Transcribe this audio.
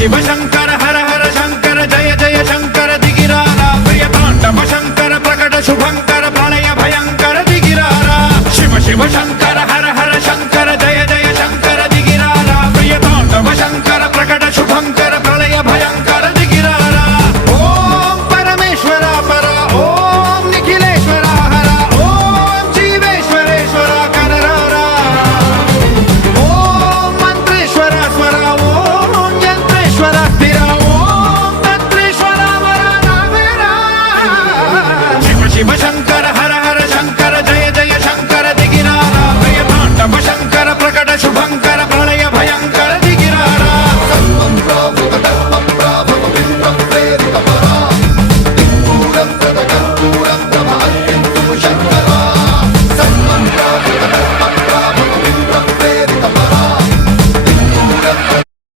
शिव शंकर हर हर शंकर जय जय शंकर दिगिरारा प्रिय तांडव शंकर प्रकट शुभंकर प्रलय भयंकर दिगिरारा शिव शिव शंकर